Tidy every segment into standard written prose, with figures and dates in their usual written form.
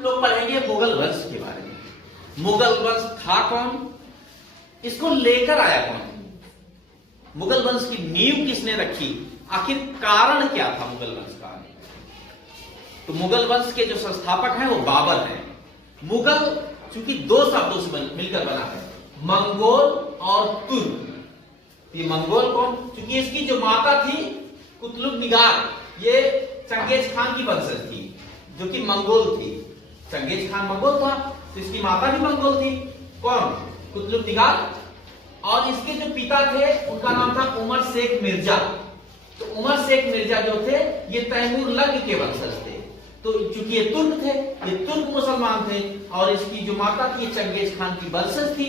लोग पढ़ेंगे मुगल वंश के बारे में। मुगल वंश था कौन, इसको लेकर आया कौन, मुगल वंश की नींव किसने रखी, आखिर कारण क्या था मुगल वंश का। तो मुगल वंश के जो संस्थापक हैं वो बाबर हैं। मुगल चूंकि दो शब्दों से मिलकर बना है, मंगोल और तुर्क। ये मंगोल कौन, क्योंकि इसकी जो माता थी कुतुब निगार, ये चंगेज खान की वंशज थी जो कि मंगोल थी। चंगेज खान मंगोल था तो इसकी माता भी मंगोल थी, कौन, कुतुब निगार। और इसके जो पिता थे उनका नाम था उमर शेख मिर्जा। तो उमर शेख मिर्जा जो थे ये तैमूर लंग के वंशज थे। तो चूंकि ये तुर्क थे, ये तुर्क मुसलमान थे और इसकी जो माता थी ये चंगेज खान की वंशज थी।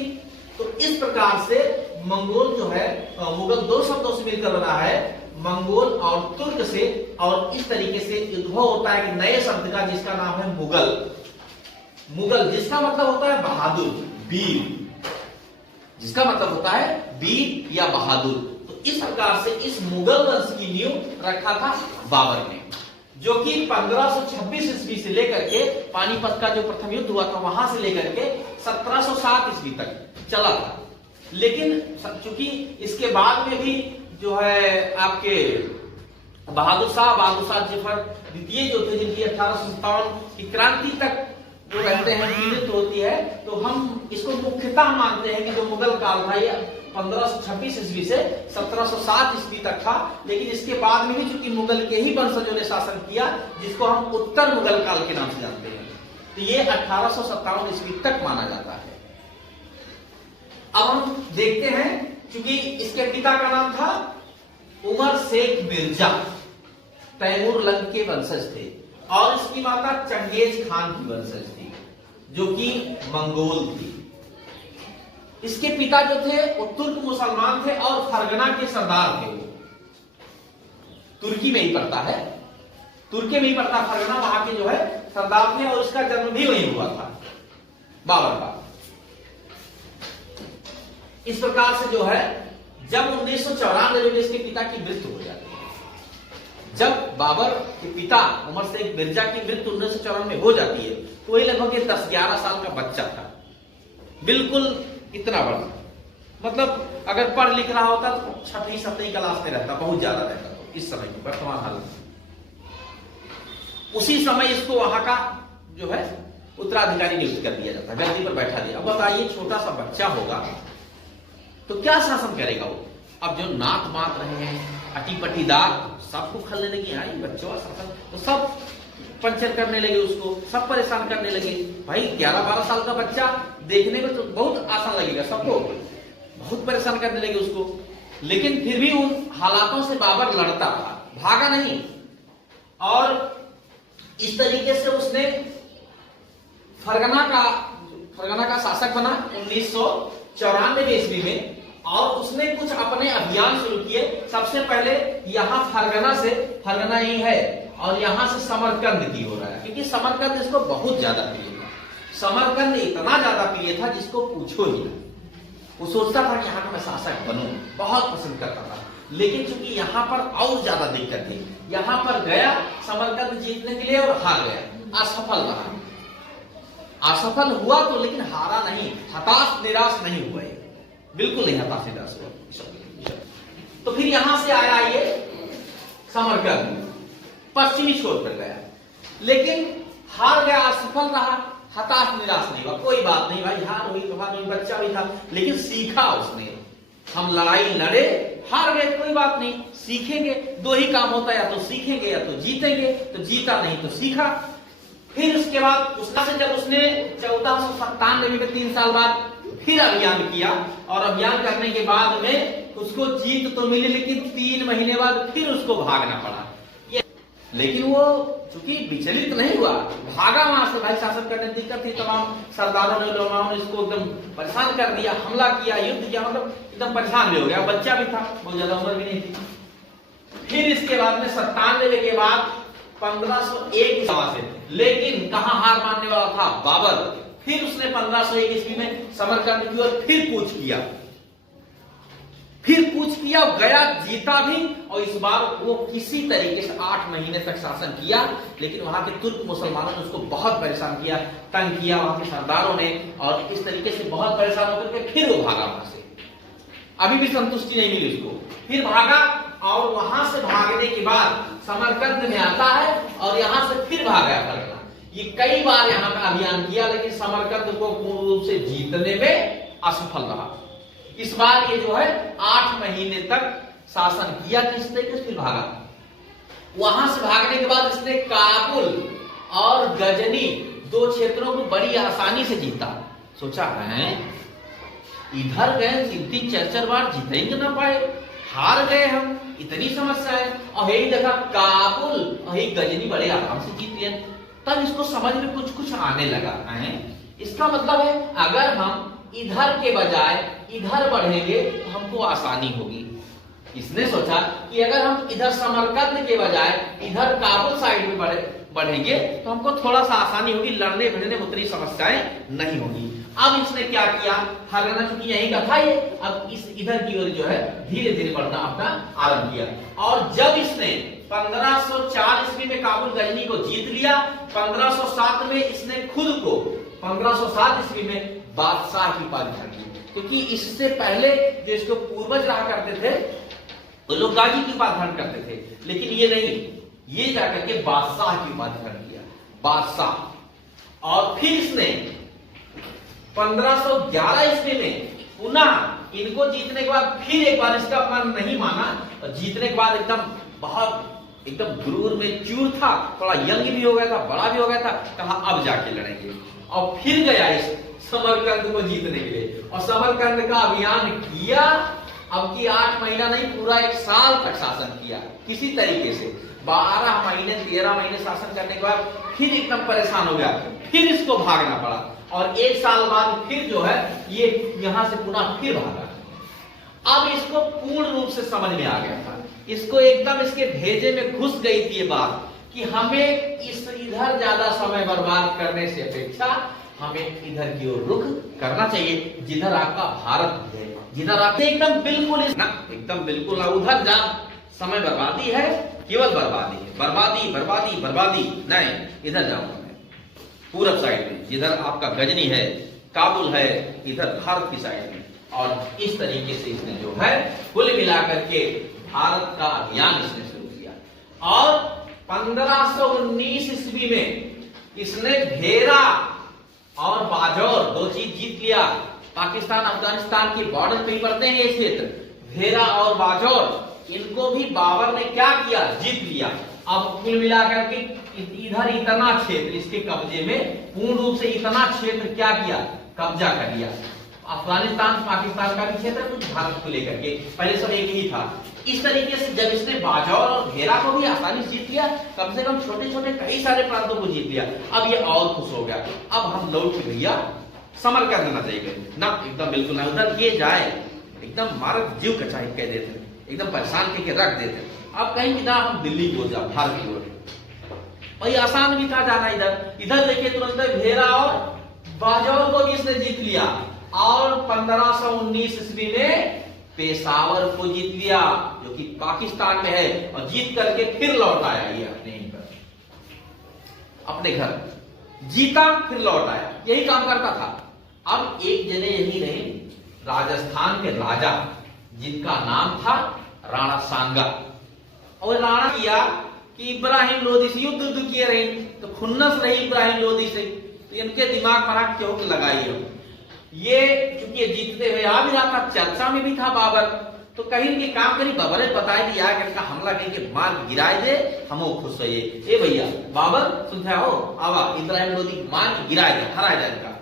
तो इस प्रकार से मंगोल जो है, मुगल दो शब्दों से मिलकर बना है, मंगोल और तुर्क से। और इस तरीके से उद्भव होता है कि नए शब्द का जिसका नाम है मुगल। मुगल जिसका मतलब होता है बहादुर, वीर, जिसका मतलब होता है वीर या बहादुर। तो इस प्रकार से इस मुगल वंश की नींव रखा था बाबर ने, जो कि 1526 ईस्वी से लेकर के पानीपत का जो प्रथम युद्ध हुआ था वहां से लेकर के 1707 ईस्वी तक चला था। लेकिन चूंकि इसके बाद में भी जो है आपके बहादुर शाह जफर द्वितीय जो थे, जिनकी 1857 की क्रांति तक जो रहते हैं पीड़ित होती है, तो हम इसको मुख्यतः मानते हैं कि जो मुगल काल था ये 1526 ईस्वी से 1707 ईस्वी तक था। लेकिन इसके बाद में भी चूंकि मुगल के ही वंशजों ने शासन किया, जिसको हम उत्तर मुगल काल के नाम से जानते हैं, तो ये 1857 ईस्वी तक माना जाता है। अब हम देखते हैं, चूंकि इसके पिता का नाम था उमर शेख मिर्जा, तैमूर लंग के वंशज थे, और इसकी माता चंगेज खान की वंशज थी जो कि मंगोल थी। इसके पिता जो थे वो तुर्क मुसलमान थे और फरगना के सरदार थे। वो तुर्की में ही पड़ता है, तुर्की में ही पड़ता फरगना, वहां के जो है सरदार थे और उसका जन्म भी वही हुआ था बाबर का। इस प्रकार से जो है जब 1994 में इसके पिता की मृत्यु हो जाती है, जब बाबर के पिता उमर शेख मिर्जा की मृत्यु 1994 में हो जाती है, तो वही लगभग 10-11 साल का बच्चा था, बिल्कुल इतना बड़ा, मतलब अगर पढ़ लिख रहा होता तो 6वीं-7वीं क्लास में रहता, बहुत ज्यादा रहता। तो इस समय की वर्तमान हालत में उसी समय इसको वहां का जो है उत्तराधिकारी नियुक्त कर दिया जाता, गद्दी पर बैठा दिया। अब बताइए छोटा सा बच्चा होगा तो क्या शासन करेगा वो। अब जो नाक मात रहे हैं अटी पटीदार सबको खलने लगी, आई बच्चों शासन, तो सब पंचर करने लगे उसको, सब परेशान करने लगे। भाई 11-12 साल का बच्चा देखने में तो बहुत आसान लगेगा, सबको बहुत परेशान करने लगे उसको। लेकिन फिर भी उन हालातों से बाबर लड़ता था, भागा नहीं। और इस तरीके से उसने फरगना का शासक बना 1994 ईस्वी में, और उसने कुछ अपने अभियान शुरू किए। सबसे पहले यहां फरगना ही है और यहां से समरकंद की हो रहा है, क्योंकि समरकंद इसको बहुत ज्यादा प्रिय था। समरकंद इतना ज्यादा प्रिय था जिसको पूछो ही ना। वो सोचता था कि यहाँ का मैं शासक बनूं, बहुत पसंद करता था। लेकिन चूंकि यहाँ पर और ज्यादा दिक्कत थी, यहाँ पर गया समरकंद जीतने के लिए और हार गया, असफल रहा। असफल हुआ तो, लेकिन हारा नहीं, हताश निराश नहीं हुआ, बिल्कुल नहीं हताश निराश हुआ। तो फिर यहां से आया ये समरकंद, पश्चिमी छोर पर गया, लेकिन हार गया, असफल रहा, हताश निराश नहीं हुआ। कोई बात नहीं भाई, हार हुई तो हार हुई, बच्चा भी था, लेकिन सीखा उसने। हम लड़ाई लड़े, हार गए, कोई बात नहीं, सीखेंगे। दो ही काम होता है, या तो सीखेंगे या तो जीतेंगे। तो जीता नहीं तो सीखा। फिर उसके बाद जब उसने 1497 में 3 साल बाद फिर अभियान किया, और अभियान करने के बाद में उसको जीत तो मिली, लेकिन 3 महीने बाद फिर उसको भागना पड़ा। लेकिन वो चूंकि विचलित नहीं हुआ, भागा वहां से। भाई शासन करने दिक्कत थी, तमाम सरदारों ने, उलमाओं ने इसको एकदम परेशान कर दिया, हमला किया, युद्ध किया, मतलब एकदम परेशान भी हो गया। बच्चा भी था, बहुत ज्यादा उम्र भी नहीं थी। फिर इसके बाद में 97 के बाद 1501 से, लेकिन कहां हार मानने वाला था बाबर। फिर उसने 1501 ईस्वी में समरकंद की ओर फिर कूच किया, फिर कूच किया, गया, जीता भी, और इस बार वो किसी तरीके से 8 महीने तक शासन किया। लेकिन वहां के तुर्क मुसलमानों ने उसको बहुत परेशान किया, तंग किया वहां के सरदारों ने, और इस तरीके से बहुत परेशान होकर के फिर वो भागा वहां से। अभी भी संतुष्टि नहीं मिली उसको, फिर भागा, और वहां से भागने के बाद समरकंद में आता है और यहां से फिर भागा फरगना। ये कई बार यहाँ का अभियान किया, लेकिन समरकंद को पूर्ण रूप से जीतने में असफल रहा। इस बार ये जो है 8 महीने तक शासन किया, किस तरीके से फिर भागा। वहां से भागने के बाद इसने काबुल और गजनी 2 क्षेत्रों को बड़ी आसानी से जीता। सोचा है इधर गए 3-3 4-4 बार जीतेंगे ना पाए, हार गए हम, इतनी समस्या है, और यही देखा काबुल और यही गजनी बड़े आराम से जीत लिया। तब इसको समझ में कुछ आने लगा है। इसका मतलब है अगर हम इधर के बजाय इधर बढ़ेंगे तो हमको आसानी होगी। इसने सोचा कि अगर हम इधर समरकंद के बजाय इधर काबुल साइड में बढ़ेंगे तो हमको थोड़ा सा आसानी होगी, लड़ने भिड़ने में उतनी समस्याएं नहीं होगी। अब इसने क्या किया, फरगना चूंकि यहीं का था ये, अब इस इधर की ओर जो है धीरे धीरे बढ़ना अपना आरंभ किया। और जब इसने 1504 ईस्वी में काबुल गजनी को जीत लिया, 1507 में इसने खुद को 1507 ईस्वी में बादशाह की उपाधि धारण की, क्योंकि इससे पहले जो इसको पूर्वज रहा करते थे वो लोग गाजी की उपाधि धारण करते थे, लेकिन ये नहीं, ये जाकर के बादशाह की उपाधि धारण किया, बादशाह। और फिर इसने 1511 ईस्वी में पुनः इनको जीतने के बाद फिर एक बार इसका मन नहीं माना, और जीतने के बाद एकदम गुरूर में चूर था, थोड़ा यंग भी हो गया था, बड़ा भी हो गया था, कहा अब जाके लड़ेंगे, और फिर गया इस समरकंद को जीतने के लिए, और समरकंद का अभियान किया। अब की 8 महीना नहीं, पूरा 1 साल तक शासन किया किसी तरीके से। 12 महीने 13 महीने शासन करने के बाद फिर एकदम परेशान हो गया, फिर इसको भागना पड़ा, और 1 साल बाद फिर जो है ये यहां से पुनः फिर भागा। अब इसको पूर्ण रूप से समझ में आ गया था, इसको एकदम इसके भेजे में घुस गई थी ये बात कि हमें इधर ज्यादा समय बर्बाद करने से अपेक्षा हमें इधर की ओर रुख करना चाहिए, जिधर आपका भारत है, जिधर आप एकदम बिल्कुल ना उधर जा, समय बर्बादी है, केवल बर्बादी है, बर्बादी बर्बादी बर्बादी नहीं, इधर जाऊंगा मैं पूरब साइड में, जिधर आपका गजनी है, काबुल है, इधर भारत की साइड में। और इस तरीके से इसने जो है कुल मिलाकर के भारत का अभियान इसने शुरू किया। और 1519 ईस्वी में इसने भेरा और बाजौर 2 चीज जीत लिया। पाकिस्तान अफगानिस्तान की बॉर्डर पे ही पड़ते हैं ये क्षेत्र, भेरा और बाजौर, इनको भी बाबर ने क्या किया, जीत लिया। अब कुल मिलाकर के इधर इतना क्षेत्र इसके कब्जे में, पूर्ण रूप से इतना क्षेत्र क्या किया, कब्जा कर लिया। अफगानिस्तान पाकिस्तान का भी क्षेत्र कुछ भारत को लेकर के, पहले सब एक ही था। इस तरीके से जब इसने बाजौर और घेरा को भी आसानी से जीत लिया, कम से कम छोटे छोटे कई सारे प्रांतों को जीत लिया, अब ये और खुश हो गया, अब हम लौट के भैया समरकंद ना चाहिए ना, एकदम बिल्कुल ना, उधर ये जाए एकदम मारक जीव कचाई कह देते, एकदम परेशान करके रख देते। अब कहीं कि ना हम दिल्ली की ओर जाओ, भारत की ओर, भाई आसान भी था जाना इधर देखिए तुरंत भेरा और बाजौर को भी इसने जीत लिया। और 1519 ईस्वी में पेशावर को जीत लिया जो कि पाकिस्तान में है, और जीत करके फिर लौट आया ये अपने घर, जीता फिर लौट आया, यही काम करता था। अब एक जने यही रहे, राजस्थान के राजा जिनका नाम था राणा सांगा, और राणा किया कि इब्राहिम लोदी से युद्ध किए रहे, तो खुन्नस रही इब्राहिम लोदी से, तो इनके दिमाग में चोट लगाई है। ये चूंकि जीतते हुए आ भी रहा था, चर्चा में भी था बाबर, तो कहीं के काम करी, बाबर ने बताया दिया कि इनका हमला करके मार गिराए दे, हम खुश है। ये भैया बाबर सुनते हो, आवा इब्राहिम लोदी मार गिराए दे, हरा जाए इनका,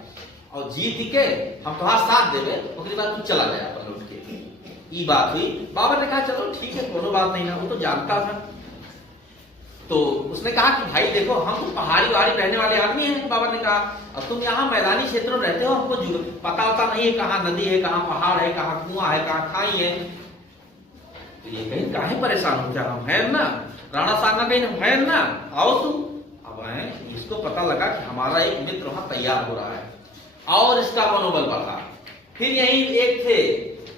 और जीत के हम तो साथ देवे, उसके बाद तू चला जाए अपन लौट के। ये बात हुई, बाबर ने कहा चलो ठीक है, कोनो बात नहीं ना, वो तो जानता था। तो उसने कहा कि भाई देखो हम तो पहाड़ी रहने वाले आदमी हैं, बाबर ने कहा, अब तुम यहाँ मैदानी क्षेत्रों में रहते हो, हमको पता होता नहीं है कहाँ नदी है, कहाँ पहाड़ है, कहाँ कुआं है, कहाँ खाई है, तो ये कहीं काहे परेशान हो जा, हम है ना, राणा सांगा कहीं है ना, आओ तू। अब है इसको पता लगा कि हमारा एक मित्र वहां तैयार हो रहा है, और इसका मनोबल बढ़ा। फिर यही एक थे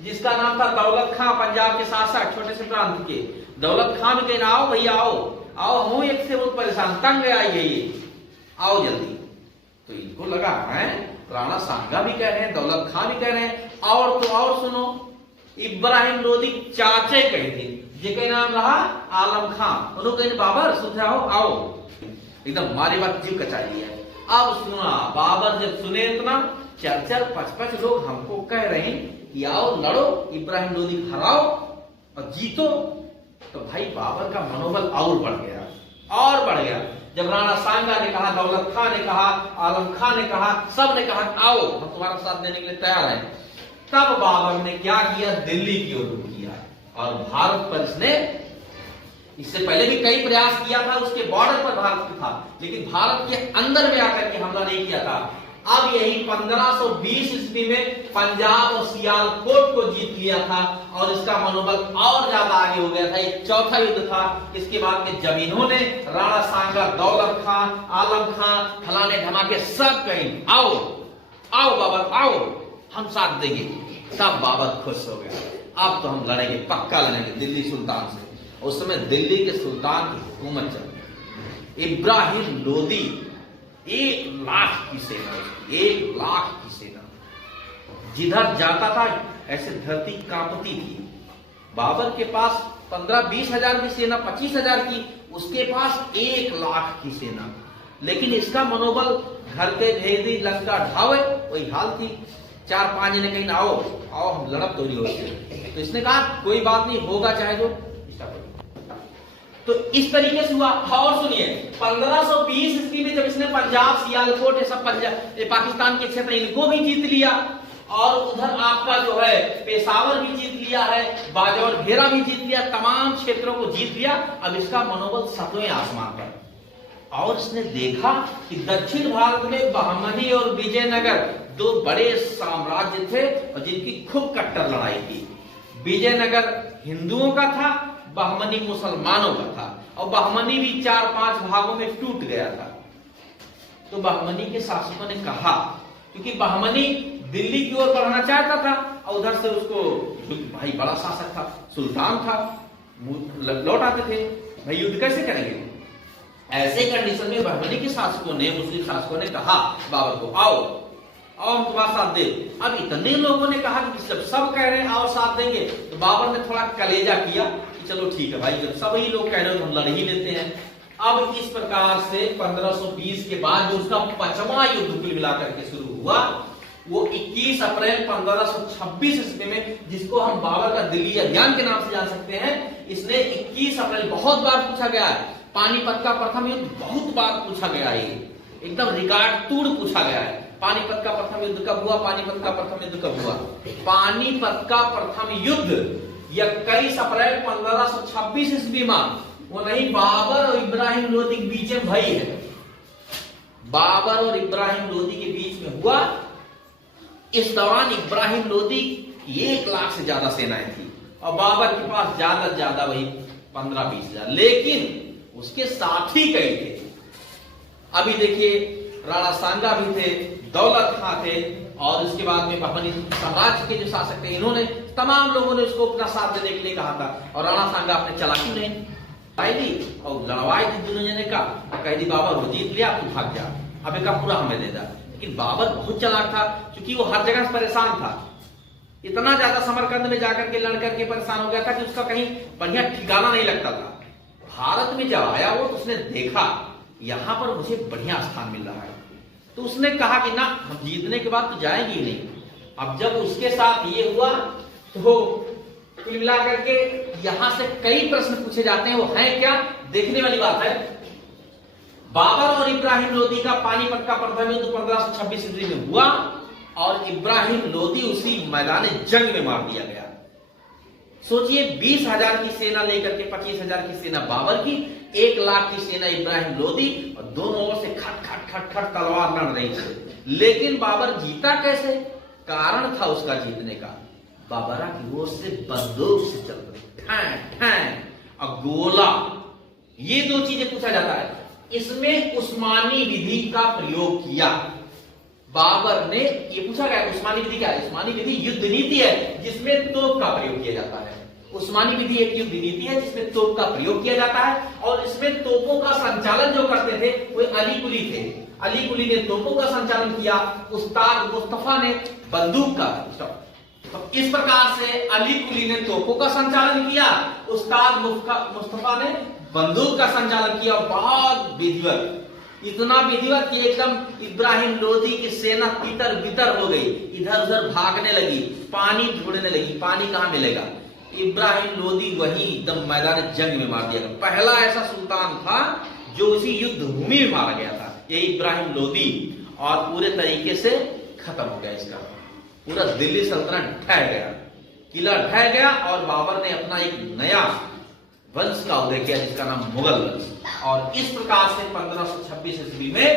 जिसका नाम था दौलत खां, पंजाब के शासक, छोटे से प्रांत के। दौलत खां भी कहना, आओ भैया आओ आओ, हूं एक से बहुत परेशान, तंग आई है ये, आओ जल्दी। तो इनको लगा है राणा सांगा भी कह रहे हैं, दौलत खां भी कह रहे हैं, और तो और सुनो, इब्राहिम लोदी चाचे कहे थे, जिनका नाम रहा आलम खां। उन्होंने कहे बाबर सुन आओ आओ, एकदम मारे बात जीव कचा लिया। अब सुना, बाबर जब सुने इतना, 4-4 5-5 लोग हमको कह रहे हैं कि आओ लड़ो, इब्राहिम लोदी हराओ और जीतो, तो भाई बाबर का मनोबल और बढ़ गया, और बढ़ गया। जब राणा सांगा ने कहा, दौलत खां ने कहा, आलम खां ने कहा, सब ने कहा आओ हम तुम्हारा साथ देने के लिए तैयार हैं, तब बाबर ने क्या किया, दिल्ली की ओर रुख किया। और भारत पर इसने, इससे पहले भी कई प्रयास किया था, उसके बॉर्डर पर भारत था, लेकिन भारत के अंदर में आकर के हमला नहीं किया था। अब यही 1520 ईस्वी में पंजाब और सियालकोट को जीत लिया था, और इसका मनोबल और ज्यादा आगे हो गया था। एक चौथा युद्ध था, इसके बाद में जब इन्होंने राणा सांगा, दौलत खां, आलम खां, फलाने धमाके सब कहीं आओ आओ बाबर आओ हम साथ देंगे, तब बाबर खुश हो गया, अब तो हम लड़ेंगे, पक्का लड़ेंगे दिल्ली सुल्तान से। उस समय दिल्ली के सुल्तान की हुकूमत चल, इब्राहिम लोदी 1 लाख की सेना, 1 लाख की सेना, जिधर जाता था ऐसे धरती कांपती थी। बाबर के पास 15-20 हजार की सेना, 25 हजार की, उसके पास 1 लाख की सेना, लेकिन इसका मनोबल घर के भेदी लंका ढावे वही हाल थी। 4-5 ने कहीं आओ आओ हम लड़ब तो नहीं होती, तो इसने कहा कोई बात नहीं, होगा चाहे जो। तो इस तरीके से हुआ। और सुनिए, 1520 ईस्वी में जब इसने पंजाब, सियालकोट, ये सब पाकिस्तान के क्षेत्र इनको भी जीत लिया, और उधर आपका जो है पेशावर भी जीत लिया है, बाजौर घेरा भी जीत लिया, तमाम क्षेत्रों को जीत लिया। अब इसका मनोबल 7वें आसमान पर। और इसने देखा कि दक्षिण भारत में बहमनी और विजयनगर 2 बड़े साम्राज्य थे, और जिनकी खूब कट्टर लड़ाई थी। विजयनगर हिंदुओं का था, बहमनी मुसलमानों का था, और बहमनी भी 4-5 भागों में टूट गया था। तो बहमनी के शासकों ने कहा, क्योंकि बहमनी दिल्ली की ओर बढ़ना चाहता था, और उधर से उसको भाई बड़ा शासक था, सुल्तान था, लौट आते थे, भाई युद्ध कैसे करेंगे। ऐसे कंडीशन में बहमनी के शासकों ने, मुस्लिम शासकों ने कहा बाबर को आओ आओ हम तुम्हारा साथ दे। अब इतने लोगों ने कहा कि सब कह रहे हैं आओ साथ देंगे, तो बाबर ने थोड़ा कलेजा किया कि चलो ठीक है भाई, जब सब ही लोग कह रहे हो तो हम लड़ ही लेते हैं। अब इस प्रकार से 1520 के बाद जो उसका 5वां युद्ध कुल मिलाकर के शुरू हुआ, वो 21 अप्रैल 1526 ईस्वी में, जिसको हम बाबर का दिल्ली अभियान के नाम से जान सकते हैं, इसने 21 अप्रैल, बहुत बार पूछा गया है, पानीपत का प्रथम युद्ध बहुत बार पूछा गया है, एकदम रिकॉर्ड तोड़ पूछा गया है। पानीपत का प्रथम युद्ध कब हुआ, पानीपत का प्रथम युद्ध कब हुआ। पानीपत का प्रथम युद्ध 21 अप्रैल 1526 ईस्वी में, वो नहीं बाबर और इब्राहिम लोदी के बीच में भाई है, बाबर और इब्राहिम लोदी के बीच में हुआ। इस दौरान इब्राहिम लोदी 1 लाख से ज्यादा सेनाएं थी, और बाबर के पास ज्यादा से ज्यादा वही 15-20 हजार, लेकिन उसके साथी कई थे। अभी देखिए, राणा सांगा भी थे, दौलत खां थे, और इसके बाद में बहमनी साम्राज्य के जो शासक थे, इन्होंने, तमाम लोगों ने उसको अपना साथ देने के लिए कहा था। और राणा सांगा अपने चालाकी नहीं दी और लड़वाई थी दोनों जने का, कह दी बाबर वो जीत लिया, तू भाग जा, अबे का पूरा हमें दे दा। लेकिन बाबर बहुत चालाक था, क्योंकि वो हर जगह से परेशान था, इतना ज्यादा समरकंद में जाकर के लड़ करके परेशान हो गया था कि उसका कहीं बढ़िया ठिकाना नहीं लगता था। भारत में जब आया वो, तो उसने देखा यहां पर मुझे बढ़िया स्थान मिल रहा है, तो उसने कहा कि ना, हम जीतने के बाद तो जाएंगे ही नहीं। अब जब उसके साथ ये हुआ, तो कुल मिला करके यहां से कई प्रश्न पूछे जाते हैं, वो हैं क्या, देखने वाली बात है। बाबर और इब्राहिम लोदी का पानीपत का प्रथम युद्ध 1526 ईस्वी में हुआ, और इब्राहिम लोदी उसी मैदान जंग में मार दिया गया। सोचिए, 20,000 की सेना लेकर के 25,000 की सेना बाबर की, 1 लाख की सेना इब्राहिम लोदी, और दोनों ओर से खट खट खट खट तलवार लड़ रही थी। लेकिन बाबर जीता कैसे, कारण था उसका जीतने का, बाबरा की ओर से बंदूक से चल रही और गोला, ये 2 चीजें पूछा जाता है। इसमें उस्मानी विधि का प्रयोग किया, बाबर ने, ये पूछा गया उस्मानी विधि क्या है? उस्मानी विधि युद्ध नीति है जिसमें तोप का प्रयोग किया जाता है। उस्मानी विधि एक युद्ध नीति है जिसमें तोप का प्रयोग किया जाता है, और इसमें तोपों का संचालन जो करते थे वो अली कुली थे। अली कुली ने तोपों का संचालन किया, उस्ताद मुस्तफा ने बंदूक का। तो इस प्रकार से अली कुली ने तोपों का संचालन किया, उस्ताद मुस्तफा ने बंदूक का संचालन किया। बहुत विधिवत, इतना विधिवत कि एकदम इब्राहिम लोदी की सेना तितर बितर हो गई, इधर उधर भागने लगी, पानी ढूंढने लगी। पानी कहां मिलेगा? इब्राहिम लोदी वही एकदम मैदान जंग में मार दिया गया। पहला ऐसा सुल्तान था जो उसी युद्ध भूमि में मारा गया था, ये इब्राहिम लोदी। और पूरे तरीके से खत्म हो गया इसका, पूरा दिल्ली सल्तनत ढह गया, किला ढह गया, और बाबर ने अपना एक नया वंश का उदय किया जिसका नाम मुगल वंश। और इस प्रकार से 1526 ईस्वी में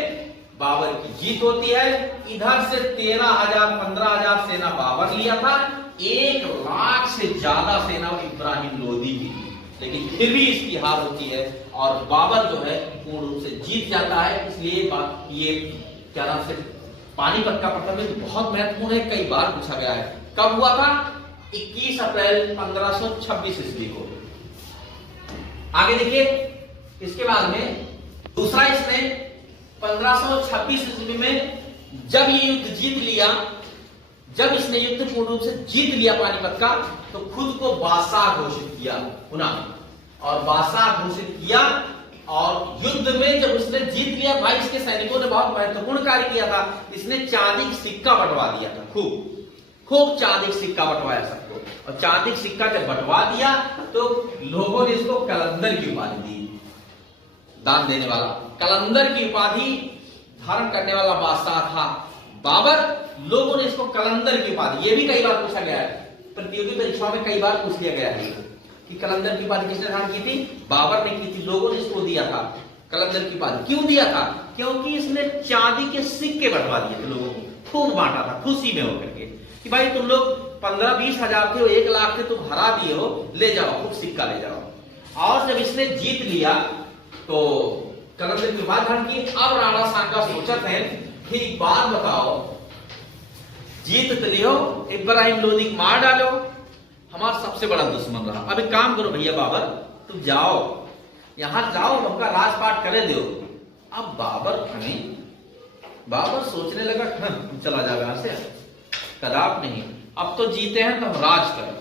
बाबर की जीत होती है। इधर से 13,000 15,000 सेना बाबर लिया था, 1 लाख से ज्यादा सेना इब्राहिम लोदी की थी, लेकिन फिर भी इसकी हार होती है और बाबर जो है पूर्ण रूप से जीत जाता है। इसलिए ये क्या नाम से पानीपत का प्रथम युद्ध बहुत महत्वपूर्ण है, कई बार पूछा गया है। कब हुआ था? 21 अप्रैल 1526 ईस्वी को। आगे देखिए, इसके बाद में दूसरा, इसमें 1526 ईस्वी में जब ये युद्ध जीत लिया, जब इसने युद्ध पूर्ण रूप से जीत लिया पानीपत का, तो खुद को बादशाह घोषित किया पुनः, और बादशाह घोषित किया। और युद्ध में जब उसने जीत लिया, भाई इसके सैनिकों ने बहुत महत्वपूर्ण कार्य किया था, इसने चांदी का सिक्का बंटवा दिया था, खूब चांदी का सिक्का बंटवाया सबको। और चांदी का सिक्का जब बंटवा दिया तो लोगों ने इसको कलंदर की उपाधि दी, दान देने वाला कलंदर की उपाधि धारण करने वाला बादशाह था बाबर। लोगों ने इसको कलंदर की उपाधि, ये भी कई बार पूछा गया है, प्रतियोगी परीक्षाओं में कई बार पूछ लिया गया है कि कलंदर की उपाधि किसने धारण की थी? बाबर ने की थी। लोगों ने इसको दिया था कलंदर की उपाधि। क्यों दिया था? क्योंकि इसने चांदी के सिक्के बंटवा दिए थे लोगों को, खूब बांटा था खुशी में होकर के कि भाई तुम लोग 15-20 हजार थे, 1 लाख थे, तुम हरा दिए हो, ले जाओ, खूब सिक्का ले जाओ। और जब इसने जीत लिया तो कलंदर की बात धारण की। अब राणा सांगा सोचत है कि एक बात बताओ, जीत तो लियो, इब्राहिम लोदी को मार डालो, हमारा सबसे बड़ा दुश्मन रहा। अब एक काम करो भैया बाबर, तुम जाओ, यहां जाओ, हमका राजपाट करे दो। अब बाबर सोचने लगा, चला जाएगा यहां से, कदाप नहीं, अब तो जीते हैं तो हम राज करें,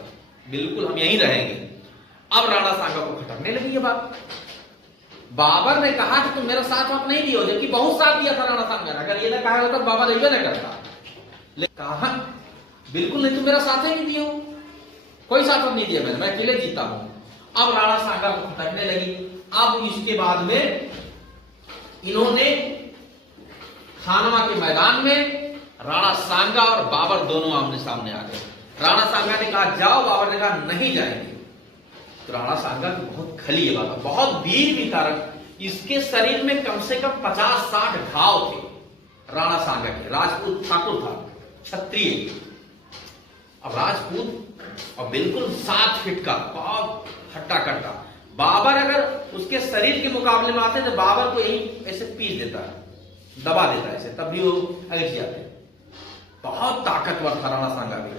बिल्कुल हम यहीं रहेंगे। अब राणा सांगा को खटकने लगी ये बात। बाबर ने कहा कि तुम मेरा साथ आप नहीं दियो, जबकि बहुत साथ दिया था राणा सांगा ने। अगर ये ना कहा होता तो बाबर ये ना करता, लेकिन कहा बिल्कुल नहीं, तुम मेरा साथ ही नहीं दियो, कोई साथ नहीं दिया मैंने, मैं अकेले जीता हूं। अब राणा सांगा को खटकने लगी। अब इसके बाद में इन्होंने खानवा के मैदान में राणा सांगा और बाबर दोनों आमने सामने आ गए। राणा सांगा ने कहा जाओ, बाबर ने कहा नहीं जाएंगे। तो राणा सांगा की बहुत खली है बाबा, बहुत वीर भी कारण, इसके शरीर में कम से कम 50-60 घाव थे राणा सांगा के। राजपूत ठाकुर था, क्षत्रिय, अब राजपूत और बिल्कुल 7 फीट का, बहुत हट्टा कट्टा। बाबर अगर उसके शरीर के मुकाबले में आते तो बाबर को यही ऐसे पीस देता है, दबा देता है ऐसे, तब भी वो अगट जाते। बहुत ताकतवर था राणा सांगा भी।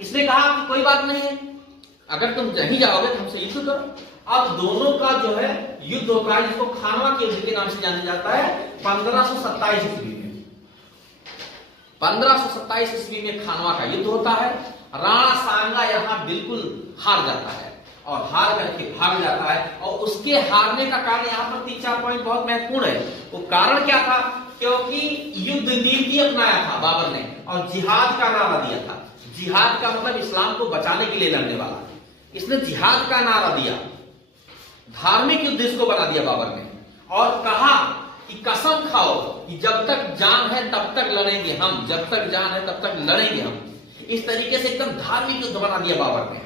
इसने कहा कि कोई बात नहीं है, अगर तुम नहीं जाओगे तो हमसे युद्ध करो। अब दोनों का जो है युद्ध होता है, जिसको खानवा के युद्ध के नाम से जाना जाता है। 1527 ईस्वी में 1527 ईस्वी में खानवा का युद्ध होता है। राणा सांगा यहां बिल्कुल हार जाता है और हार करके भाग जाता है। और उसके हारने का कारण यहां पर 3-4 पॉइंट बहुत महत्वपूर्ण है। वो कारण क्या था? क्योंकि युद्ध नीति अपनाया था बाबर ने और जिहाद का नारा दिया था। जिहाद का मतलब इस्लाम को बचाने के लिए लड़ने वाला, इसने जिहाद का नारा दिया, धार्मिक युद्ध इसको बना दिया बाबर ने। और कहा कि कसम खाओ कि जब तक जान है तब तक लड़ेंगे हम, जब तक जान है तब तक लड़ेंगे हम। इस तरीके से एकदम धार्मिक युद्ध बना दिया बाबर ने।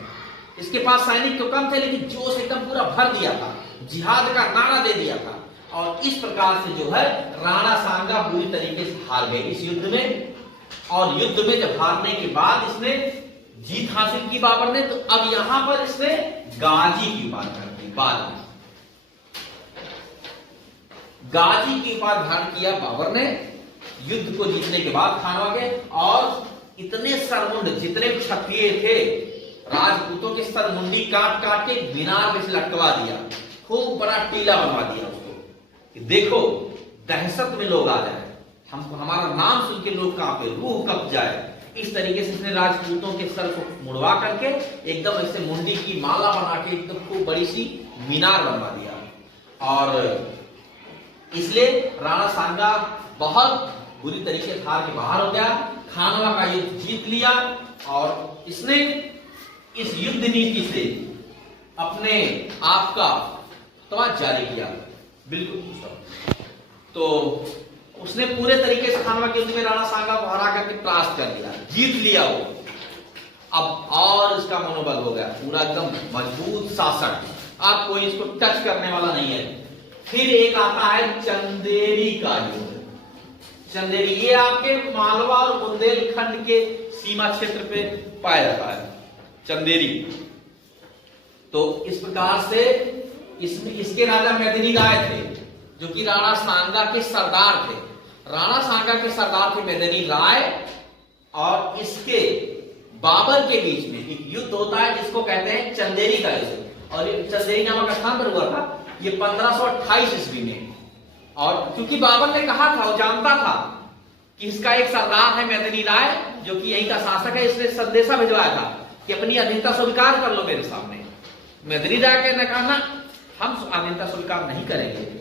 इसके पास सैनिक तो कम थे, लेकिन जोश एकदम पूरा भर दिया था, जिहाद का नारा दे दिया था। और इस प्रकार से जो है राणा सांगा बुरी तरीके से हार गए इस युद्ध में। और युद्ध में जब हारने के बाद इसने जीत हासिल की बाबर ने, तो अब यहां पर इसने गाजी की उपाधि धारण की। बाद में गाजी की उपाधि धारण किया बाबर ने। युद्ध को जीतने के बाद खानवा के, और इतने सरमुंड जितने क्षत्रिय थे राजपूतों के सर मुंडी काट काट के मीनार पे से लटकवा दिया, खूब बड़ा टीला बनवा दिया उसको कि देखो दहशत में लोग आ जाए, हमको हमारा नाम सुन के लोग कांपे, रूह कप जाए। इस तरीके से इसने राजपूतों के सर को मुड़वा करके एकदम ऐसे मुंडी की माला बना के एकदम खूब बड़ी सी मीनार बनवा दिया। और इसलिए राणा सांगा बहुत बुरी तरीके से हार के बाहर हो गया, खानवा का युद्ध जीत लिया, और इसने इस युद्ध नीति से अपने आप का फतवा जारी किया। बिल्कुल तो उसने पूरे तरीके से खानवा के युद्ध में राणा सांगा को हरा करके परास्त कर दिया, जीत लिया वो। अब और इसका मनोबल हो गया पूरा एकदम मजबूत शासक, अब कोई इसको टच करने वाला नहीं है। फिर एक आता है चंदेरी का युद्ध। चंदेरी ये आपके मालवा और बुंदेलखंड के सीमा क्षेत्र पे पाया जाता है चंदेरी। तो इस प्रकार से इसमें इसके राजा मेदिनी राय थे जो कि राणा सांगा के सरदार थे। राणा सांगा के सरदार थे मेदिनी राय, और इसके बाबर के बीच में एक युद्ध होता है जिसको कहते हैं चंदेरी का युद्ध। और ये चंदेरी नामक स्थान पर हुआ था, ये 1528 ईस्वी में। और क्योंकि बाबर ने कहा था, वो जानता था कि इसका एक सरदार है मेदिनी राय जो कि यही का शासक है, इसने संदेशा भिजवाया था कि अपनी अधीनता स्वीकार कर लो मेरे सामने। मेदिनी राय ने कहा ना, हम अधीनता स्वीकार नहीं करेंगे।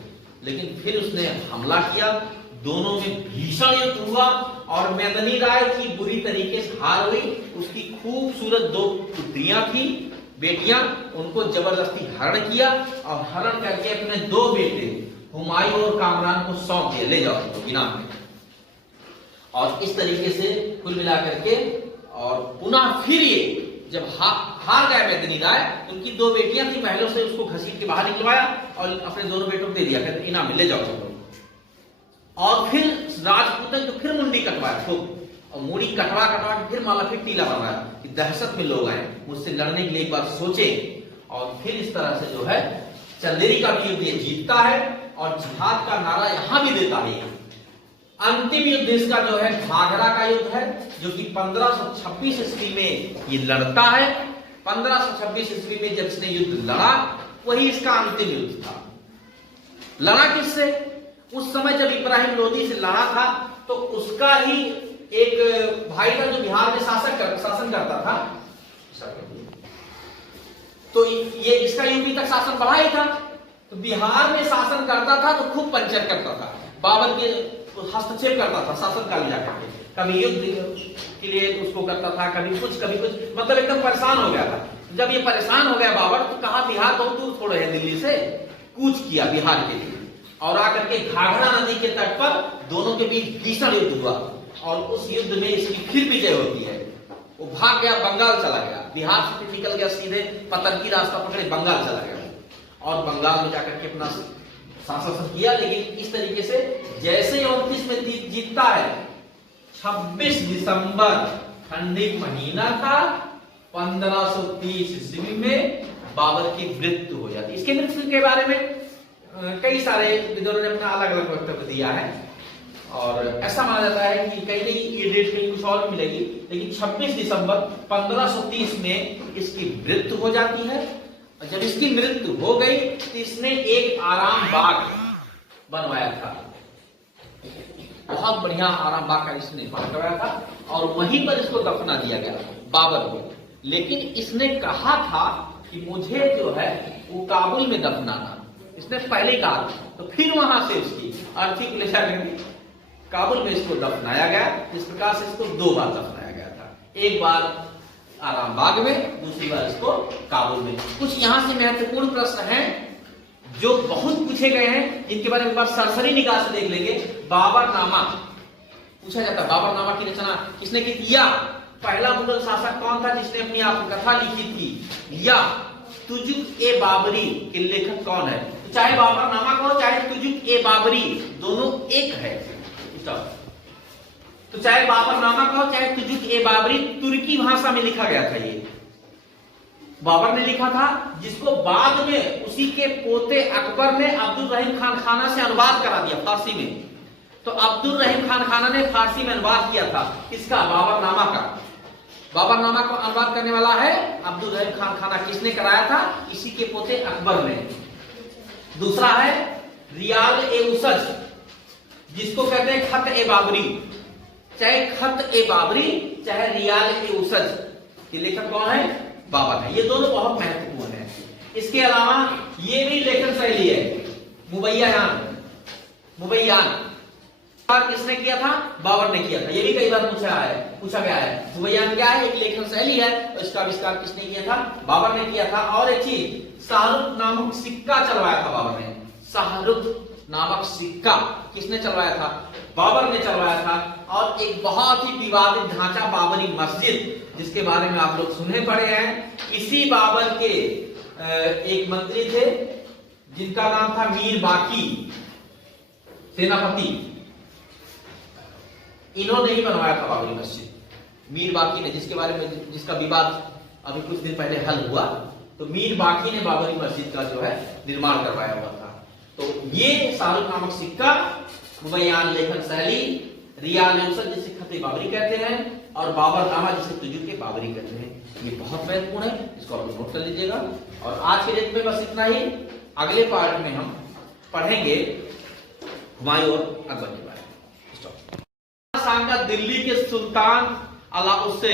लेकिन फिर उसने हमला किया, दोनों में भीषण युद्ध हुआ, और मेदिनी राय की बुरी तरीके से हार हुई। उसकी खूबसूरत 2 पुत्रियां थी, बेटियां, उनको जबरदस्ती हरण किया, और हरण करके अपने 2 बेटे हुमायूं और कामरान को सौंप दिया, ले जाओ तो बिना में। और इस तरीके से कुल मिलाकर के, और पुनः फिर ये जब हार गया मेदिनी राय, उनकी 2 बेटियां थी, महलों से उसको घसीट के बाहर निकलवाया और अपने दोनों बेटों को दे दिया, कहते इनाम में ले जाओ सब। और फिर राजपूत ने तो फिर मुंडी कटवाया खूब, और मुंडी कटवा कटवा के फिर माला फिर टीला बनवाया कि दहशत में लोग आए, मुझसे लड़ने के लिए एक बार सोचे। और फिर इस तरह से जो है चंदेरी का भी युद्ध जीतता है, और जिहाद का नारा यहां भी देता है। अंतिम युद्ध इसका जो है घाघरा का युद्ध है, जो कि 1526 ईस्वी में ये लड़ता है। 1526 ईस्वी में जब इसने युद्ध लड़ा, वही इसका अंतिम युद्ध था। लड़ा किससे? उस समय जब इब्राहिम लोदी से लड़ा था, तो उसका ही एक भाई था जो बिहार में शासन करता था। तो ये इसका यूपी तक शासन बढ़ा ही था, तो बिहार में शासन करता था, तो खूब पंचर करता था, बाबर के हस्तक्षेप करता था शासन काल जाकर के, कभी युद्ध के लिए उसको करता था, कभी कुछ, मतलब एकदम परेशान हो गया था। जब ये परेशान हो गया बाबर, तो कहा बिहार बहुत दूर थोड़े है दिल्ली से, कूच किया बिहार के लिए, और आकर के घाघरा नदी के तट पर दोनों के बीच भीषण युद्ध हुआ। और उस युद्ध में इसकी फिर विजय होती है। वो भाग गया, बंगाल चला गया, बिहार से निकल गया, सीधे पतन की रास्ता पकड़े बंगाल चला गया, और बंगाल में जाकर के अपना शासन किया। लेकिन इस तरीके से जैसे 29 में जीतता है, 26 दिसंबर ठंडी महीना था, 1530 ईस्वी में बाबर की मृत्यु हो जाती है। इसके मृत्यु के बारे में कई सारे विद्वानों ने अपना अलग अलग वक्तव्य दिया है, और ऐसा माना जाता है कि कहीं ये डेट कहीं कुछ और मिलेगी, लेकिन 26 दिसंबर 1530 में इसकी मृत्यु हो जाती है। और जब इसकी मृत्यु हो गई, तो इसने एक आराम बाग बनवाया था, बहुत बढ़िया आराम बाग का इसने बनवाया था, और वहीं पर इसको दफना दिया गया बाबर को। लेकिन इसने कहा था कि मुझे जो है वो काबुल में दफनाना, इसने पहले कहा। तो फिर वहां से उसकी अर्थी को ले जाकर काबुल में इसको दफनाया गया। इस प्रकार से इसको 2 बार दफनाया गया था, एक बार आराम बाग में, दूसरी बार इसको काबुल में। कुछ यहां से महत्वपूर्ण प्रश्न हैं जो बहुत पूछे गए हैं, जिनके बारे में एक बार सरसरी निगाह से देख लेंगे। बाबरनामा पूछा जाता है, बाबरनामा की रचना किसने की थी, या पहला मुगल शासक कौन था जिसने अपनी आत्मकथा लिखी थी, या तुजुक ए बाबरी के लेखक कौन है। तो चाहे बाबरनामा को, चाहे तुजुक ए बाबरी, दोनों एक है। तो चाहे बाबरनामा का हो, चाहे तुजुक ए बाबरी, तुर्की भाषा में लिखा गया था। ये बाबर ने लिखा था, जिसको बाद में उसी के पोते अकबर ने अब्दुल रहीम खान खाना से अनुवाद करा दिया फारसी में। तो अब्दुल रहीम खान खाना ने फारसी में अनुवाद किया था किसका? बाबरनामा का। बाबरनामा को अनुवाद करने वाला है अब्दुल रहीम खान खाना। किसने कराया था? इसी के पोते अकबर ने। दूसरा है रियाल ए उसज, जिसको कहते हैं खत ए बाबरी। चाहे खत ए बाबरी चाहे रियाल ए उसज, ये लेखक कौन है? बाबर है। ये दोनों बहुत महत्वपूर्ण है। इसके अलावा ये भी लेखन शैली है मुबैयान। मुबैयान किसने किया था? बाबर ने किया था। ये भी कई बार पूछा गया है। मुबैयान क्या है? एक लेखन शैली है और इसका आविष्कार किसने किया था? बाबर ने किया था। और एक चीज, शाहरुख नामक सिक्का चलवाया था बाबर ने। शाहरुख नामक सिक्का किसने चलवाया था? बाबर ने चलवाया था। और एक बहुत ही विवादित ढांचा बाबरी मस्जिद, जिसके बारे में आप लोग सुने पड़े हैं। इसी बाबर के एक मंत्री थे जिनका नाम था मीर बाकी सेनापति। इन्होंने ही बनवाया था बाबरी मस्जिद, मीर बाकी ने, जिसके बारे में जिसका विवाद अभी कुछ दिन पहले हल हुआ। तो मीर बाकी ने बाबरी मस्जिद का जो है निर्माण करवाया हुआ था। तो ये शाहरुख नामक सिक्का, मुबैयान लेखन शैली, रियाल ए उसज जिसे खत ए बाबरी कहते हैं, और बाबरनामा जिसे तुजुक ए बाबरी कहते हैं, ये बहुत महत्वपूर्ण है। इसको आप नोट कर लीजिएगा। और आज के डेट में बस इतना ही। अगले पार्ट में हम पढ़ेंगे हुमायूं और अकबर के बारे में। दिल्ली के सुल्तान उससे